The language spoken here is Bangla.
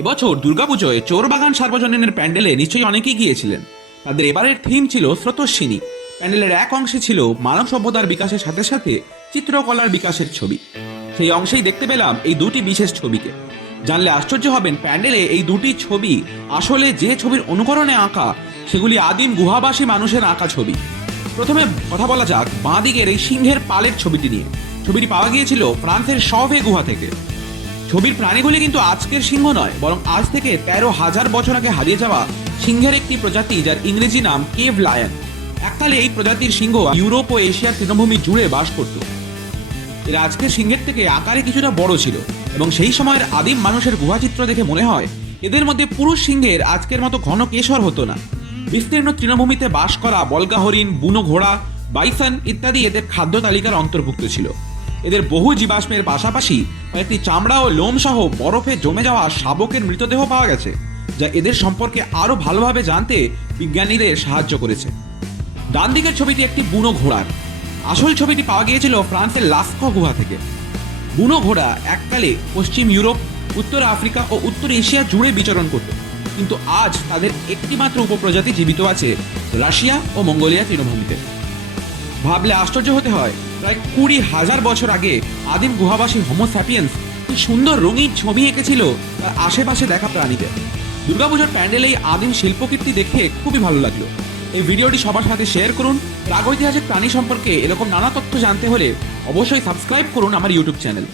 এবছর দুর্গাপুজোয় চোরবাগান সার্বজনীনের প্যান্ডেলে নিশ্চয়ই অনেকেই গিয়েছিলেন। তাদের এবারের থিম ছিল স্রোতস্বিনী। প্যান্ডেলের এক অংশে ছিল মানব সভ্যতার বিকাশের সাথে সাথে চিত্রকলার বিকাশের ছবি। সেই অংশেই দেখতে পেলাম এই দুটি বিশেষ ছবিকে। জানলে আশ্চর্য হবেন, প্যান্ডেলে এই দুটি ছবি আসলে যে ছবির অনুকরণে আঁকা, সেগুলি আদিম গুহাবাসী মানুষের আঁকা ছবি। প্রথমে কথা বলা যাক বাঁ দিকের এই সিংহের পালের ছবিটি নিয়ে। ছবিটি পাওয়া গিয়েছিল ফ্রান্সের শভে গুহা থেকে। ছবির প্রাণীগুলি কিন্তু আজকের সিংহ নয়, বরং আজ থেকে 13,000 বছর আগে হারিয়ে যাওয়া সিংহের একটি প্রজাতি, যার ইংরেজি নাম কেভ লায়ন। এককালে এই প্রজাতির সিংহ ইউরোপ ও এশিয়ার তৃণভূমি জুড়ে বাস করত। এরা আজকের সিংহের থেকে আকারে কিছুটা বড় ছিল, এবং সেই সময়ের আদিম মানুষের গুহাচিত্র দেখে মনে হয় এদের মধ্যে পুরুষ সিংহের আজকের মতো ঘন কেশর হতো না। বিস্তীর্ণ তৃণভূমিতে বাস করা বলগা হরিণ, বুনো ঘোড়া, বাইসন ইত্যাদি এদের খাদ্য তালিকার অন্তর্ভুক্ত ছিল। এদের বহু জীবাশ্মের পাশাপাশি কয়েকটি চামড়া ও লোম সহ বরফে জমে যাওয়া শাবকের মৃতদেহ পাওয়া গেছে, যা এদের সম্পর্কে আরো ভালোভাবে জানতে বিজ্ঞানীদের সাহায্য করেছে। ডান দিকের ছবিটি একটি বুনো ঘোড়ার। আসল ছবিটি পাওয়া গিয়েছিল ফ্রান্সের লাস্ক গুহা থেকে। বুনো ঘোড়া এককালে পশ্চিম ইউরোপ, উত্তর আফ্রিকা ও উত্তর এশিয়া জুড়ে বিচরণ করত, কিন্তু আজ তাদের একটিমাত্র উপপ্রজাতি জীবিত আছে রাশিয়া ও মঙ্গোলিয়া তৃণভূমিতে। ভাবলে আশ্চর্য হতে হয়, প্রায় 20,000 বছর আগে আদিম গুহাবাসী হোমো স্যাপিয়েন্স কি সুন্দর রঙিন ছবি এঁকেছিল তার আশেপাশে দেখা প্রাণীদের। দুর্গাপুজোর প্যান্ডেলে এই আদিম শিল্পকীর্তি দেখে খুবই ভালো লাগলো। এই ভিডিওটি সবার সাথে শেয়ার করুন। প্রাগৈতিহাসিক প্রাণী সম্পর্কে এরকম নানা তথ্য জানতে হলে অবশ্যই সাবস্ক্রাইব করুন আমার ইউটিউব চ্যানেল।